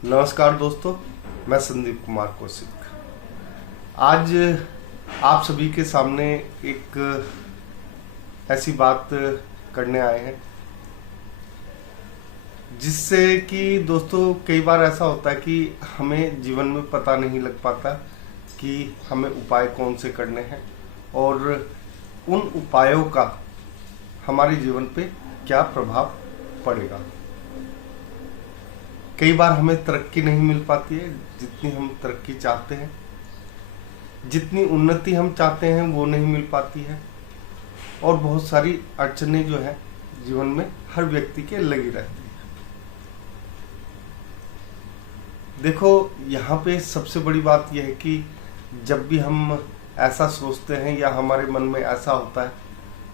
नमस्कार दोस्तों, मैं संदीप कुमार कौशिक आज आप सभी के सामने एक ऐसी बात करने आए हैं जिससे कि दोस्तों कई बार ऐसा होता है कि हमें जीवन में पता नहीं लग पाता कि हमें उपाय कौन से करने हैं और उन उपायों का हमारे जीवन पे क्या प्रभाव पड़ेगा। कई बार हमें तरक्की नहीं मिल पाती है जितनी हम तरक्की चाहते हैं, जितनी उन्नति हम चाहते हैं वो नहीं मिल पाती है और बहुत सारी अड़चनें जो है जीवन में हर व्यक्ति के लगी रहती है। देखो, यहाँ पे सबसे बड़ी बात यह है कि जब भी हम ऐसा सोचते हैं या हमारे मन में ऐसा होता है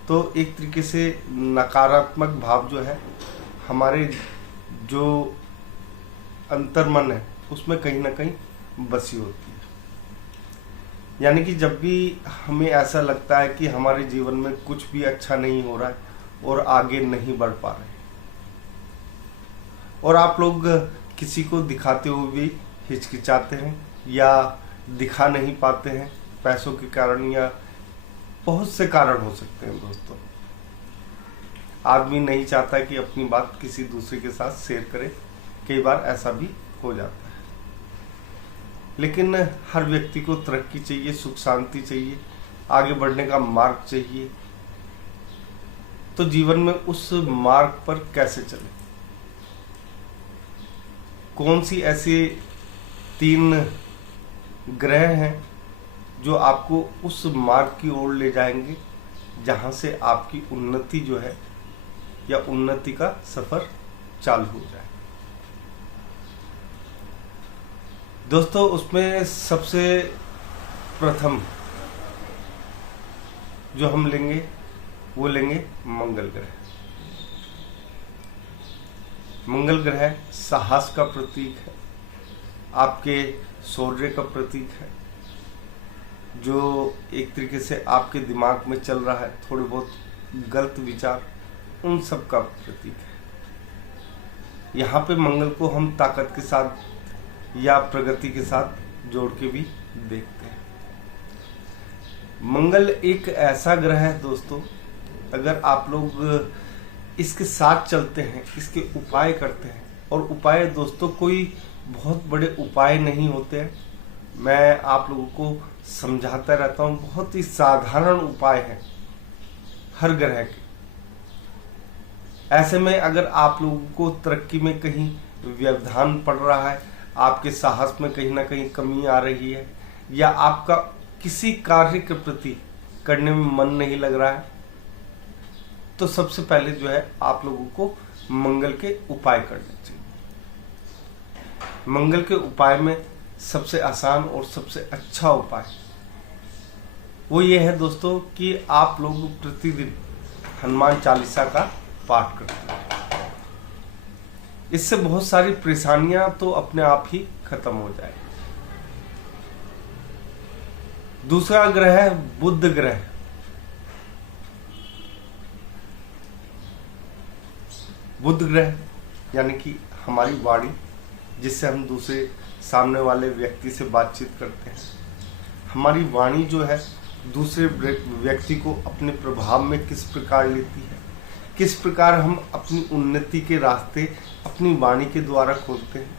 तो एक तरीके से नकारात्मक भाव जो है हमारे जो अंतर्मन है उसमें कहीं ना कहीं बसी होती है। यानी कि जब भी हमें ऐसा लगता है कि हमारे जीवन में कुछ भी अच्छा नहीं हो रहा है और आगे नहीं बढ़ पा रहे और आप लोग किसी को दिखाते हुए भी हिचकिचाते हैं या दिखा नहीं पाते हैं पैसों के कारण या बहुत से कारण हो सकते हैं। दोस्तों, आदमी नहीं चाहता कि अपनी बात किसी दूसरे के साथ शेयर करे, कई बार ऐसा भी हो जाता है। लेकिन हर व्यक्ति को तरक्की चाहिए, सुख शांति चाहिए, आगे बढ़ने का मार्ग चाहिए। तो जीवन में उस मार्ग पर कैसे चले, कौन सी ऐसे 3 ग्रह हैं जो आपको उस मार्ग की ओर ले जाएंगे जहां से आपकी उन्नति जो है या उन्नति का सफर चालू हो जाए। दोस्तों, उसमें सबसे प्रथम जो हम लेंगे वो लेंगे मंगल ग्रह। मंगल ग्रह साहस का प्रतीक है, आपके शौर्य का प्रतीक है, जो एक तरीके से आपके दिमाग में चल रहा है थोड़े बहुत गलत विचार, उन सब का प्रतीक है। यहाँ पे मंगल को हम ताकत के साथ या प्रगति के साथ जोड़ के भी देखते हैं। मंगल एक ऐसा ग्रह है दोस्तों, अगर आप लोग इसके साथ चलते हैं, इसके उपाय करते हैं, और उपाय दोस्तों कोई बहुत बड़े उपाय नहीं होते हैं, मैं आप लोगों को समझाता रहता हूँ, बहुत ही साधारण उपाय है हर ग्रह के। ऐसे में अगर आप लोगों को तरक्की में कहीं व्यवधान पड़ रहा है, आपके साहस में कहीं ना कहीं कमी आ रही है, या आपका किसी कार्य के प्रति करने में मन नहीं लग रहा है, तो सबसे पहले जो है आप लोगों को मंगल के उपाय करने चाहिए। मंगल के उपाय में सबसे आसान और सबसे अच्छा उपाय वो ये है दोस्तों कि आप लोग प्रतिदिन हनुमान चालीसा का पाठ करते हैं। इससे बहुत सारी परेशानियां तो अपने आप ही खत्म हो जाए। दूसरा ग्रह है बुध ग्रह। बुध ग्रह यानी कि हमारी वाणी, जिससे हम दूसरे सामने वाले व्यक्ति से बातचीत करते हैं। हमारी वाणी जो है दूसरे व्यक्ति को अपने प्रभाव में किस प्रकार लेती है, किस प्रकार हम अपनी उन्नति के रास्ते अपनी वाणी के द्वारा खोलते हैं,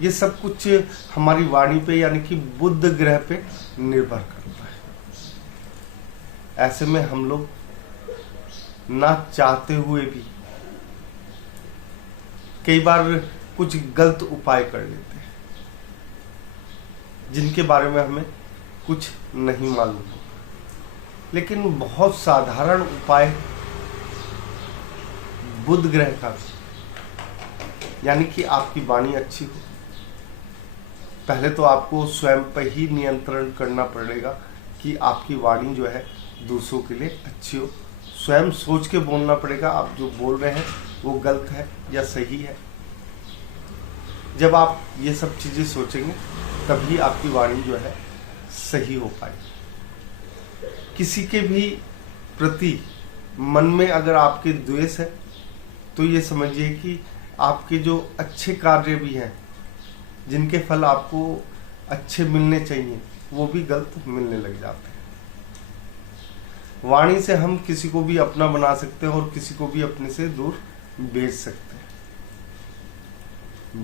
ये सब कुछ हमारी वाणी पे यानी कि बुध ग्रह पे निर्भर करता है। ऐसे में हम लोग ना चाहते हुए भी कई बार कुछ गलत उपाय कर लेते हैं जिनके बारे में हमें कुछ नहीं मालूम, लेकिन बहुत साधारण उपाय बुध ग्रह का, यानी कि आपकी वाणी अच्छी हो। पहले तो आपको स्वयं पर ही नियंत्रण करना पड़ेगा कि आपकी वाणी जो है दूसरों के लिए अच्छी हो। स्वयं सोच के बोलना पड़ेगा आप जो बोल रहे हैं वो गलत है या सही है। जब आप ये सब चीजें सोचेंगे तभी आपकी वाणी जो है सही हो पाएगी। किसी के भी प्रति मन में अगर आपके द्वेष है तो ये समझिए कि आपके जो अच्छे कार्य भी हैं जिनके फल आपको अच्छे मिलने चाहिए वो भी गलत मिलने लग जाते हैं। वाणी से हम किसी को भी अपना बना सकते हैं और किसी को भी अपने से दूर भेज सकते हैं।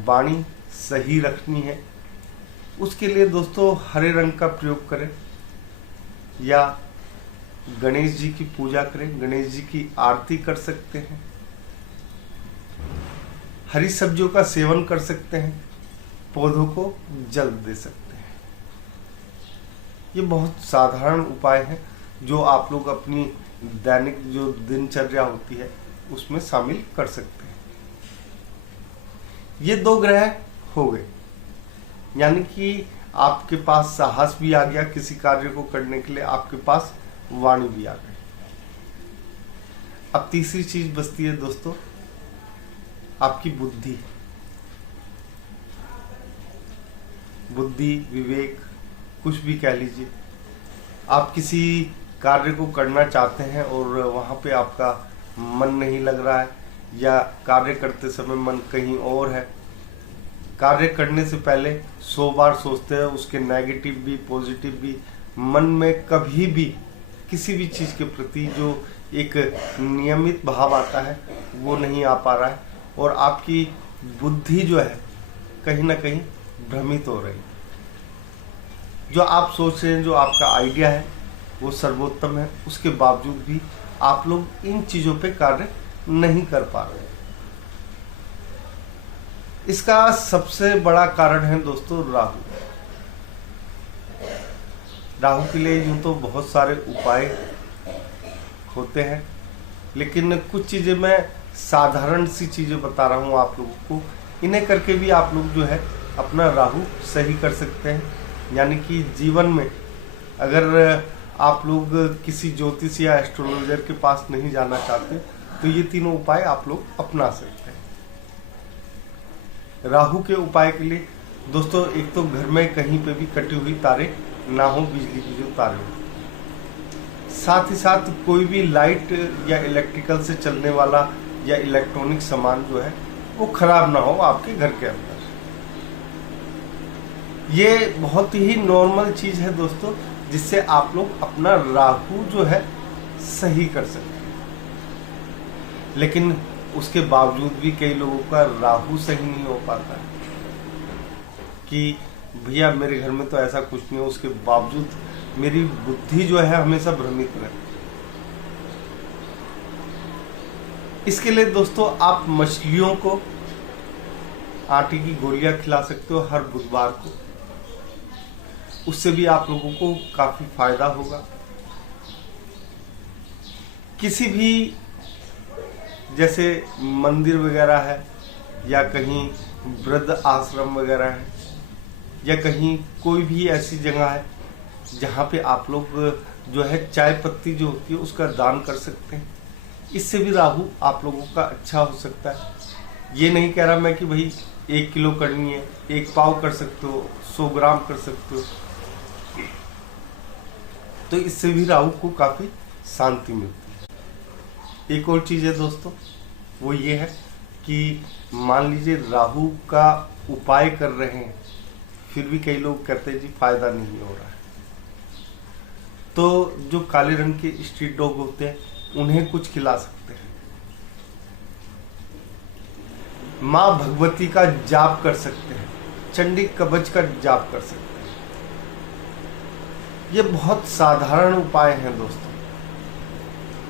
वाणी सही रखनी है, उसके लिए दोस्तों हरे रंग का प्रयोग करें या गणेश जी की पूजा करें, गणेश जी की आरती कर सकते हैं, हरी सब्जियों का सेवन कर सकते हैं, पौधों को जल दे सकते हैं। ये बहुत साधारण उपाय है जो आप लोग अपनी दैनिक जो दिनचर्या होती है उसमें शामिल कर सकते हैं। ये 2 ग्रह हो गए, यानी कि आपके पास साहस भी आ गया किसी कार्य को करने के लिए, आपके पास वाणी भी आ गई। अब तीसरी चीज बचती है दोस्तों, आपकी बुद्धि। बुद्धि, विवेक, कुछ भी कह लीजिए। आप किसी कार्य को करना चाहते हैं और वहां पे आपका मन नहीं लग रहा है या कार्य करते समय मन कहीं और है। कार्य करने से पहले 100 बार सोचते हैं, उसके नेगेटिव भी पॉजिटिव भी। मन में कभी भी किसी भी चीज के प्रति जो एक नियमित भाव आता है वो नहीं आ पा रहा है और आपकी बुद्धि जो है कहीं ना कहीं भ्रमित हो रही है। जो आप सोच रहे हैं, जो आपका आइडिया है वो सर्वोत्तम है, उसके बावजूद भी आप लोग इन चीजों पे कार्य नहीं कर पा रहे। इसका सबसे बड़ा कारण है दोस्तों राहु। राहु के लिए यूं तो बहुत सारे उपाय होते हैं, लेकिन कुछ चीजें मैं साधारण सी चीजें बता रहा हूं आप लोगों को। इन्हें करके भी आप लोग जो है अपना राहु सही कर सकते हैं। यानी कि जीवन में अगर आप लोग किसी ज्योतिष या एस्ट्रोलॉजर के पास नहीं जाना चाहते तो ये तीनों उपाय आप लोग अपना सकते हैं। राहु के उपाय के लिए दोस्तों एक तो घर में कहीं पे भी कटी हुई तारे ना हो, बिजली की जो तारे हो, साथ ही साथ कोई भी लाइट या इलेक्ट्रिकल से चलने वाला या इलेक्ट्रॉनिक सामान जो है वो खराब ना हो आपके घर के अंदर। ये बहुत ही नॉर्मल चीज है दोस्तों, जिससे आप लोग अपना राहु जो है सही कर सकते हैं। लेकिन उसके बावजूद भी कई लोगों का राहु सही नहीं हो पाता है कि भैया मेरे घर में तो ऐसा कुछ नहीं है, उसके बावजूद मेरी बुद्धि जो है हमेशा भ्रमित रहती है। इसके लिए दोस्तों आप मछलियों को आटे की गोलियां खिला सकते हो हर बुधवार को। उससे भी आप लोगों को काफी फायदा होगा। किसी भी जैसे मंदिर वगैरह है या कहीं वृद्ध आश्रम वगैरह है या कहीं कोई भी ऐसी जगह है जहाँ पे आप लोग जो है चाय पत्ती जो होती है उसका दान कर सकते हैं। इससे भी राहु आप लोगों का अच्छा हो सकता है। ये नहीं कह रहा मैं कि भाई 1 किलो करनी है, 1 पाव कर सकते हो, 100 ग्राम कर सकते हो। तो इससे भी राहु को काफी शांति मिलती है। एक और चीज है दोस्तों, वो ये है कि मान लीजिए राहु का उपाय कर रहे हैं फिर भी कई लोग कहते हैं जी फायदा नहीं हो रहा है, तो जो काले रंग के स्ट्रीट डॉग होते हैं उन्हें कुछ खिला सकते हैं। माँ भगवती का जाप कर सकते हैं, चंडी कवच का जाप कर सकते हैं। ये बहुत साधारण उपाय हैं दोस्तों।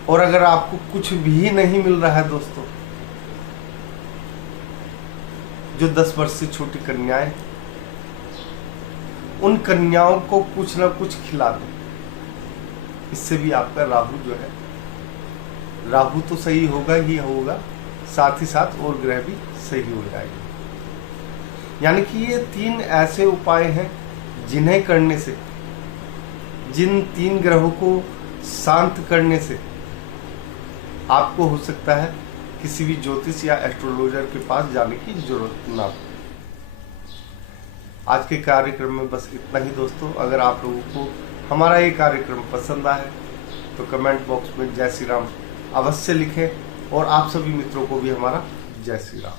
और अगर आपको कुछ भी नहीं मिल रहा है दोस्तों, जो 10 वर्ष से छोटी कन्याएं, उन कन्याओं को कुछ ना कुछ खिला दो। इससे भी आपका राहु जो है, राहु तो सही होगा ही होगा, साथ ही साथ और ग्रह भी सही हो जाएंगे। यानी कि ये 3 ऐसे उपाय हैं जिन्हें करने से, जिन 3 ग्रहों को शांत करने से आपको हो सकता है किसी भी ज्योतिष या एस्ट्रोलॉजर के पास जाने की जरूरत ना हो। आज के कार्यक्रम में बस इतना ही दोस्तों। अगर आप लोगों को हमारा ये कार्यक्रम पसंद आए तो कमेंट बॉक्स में जय श्री राम अवश्य लिखें और आप सभी मित्रों को भी हमारा जय श्री राम।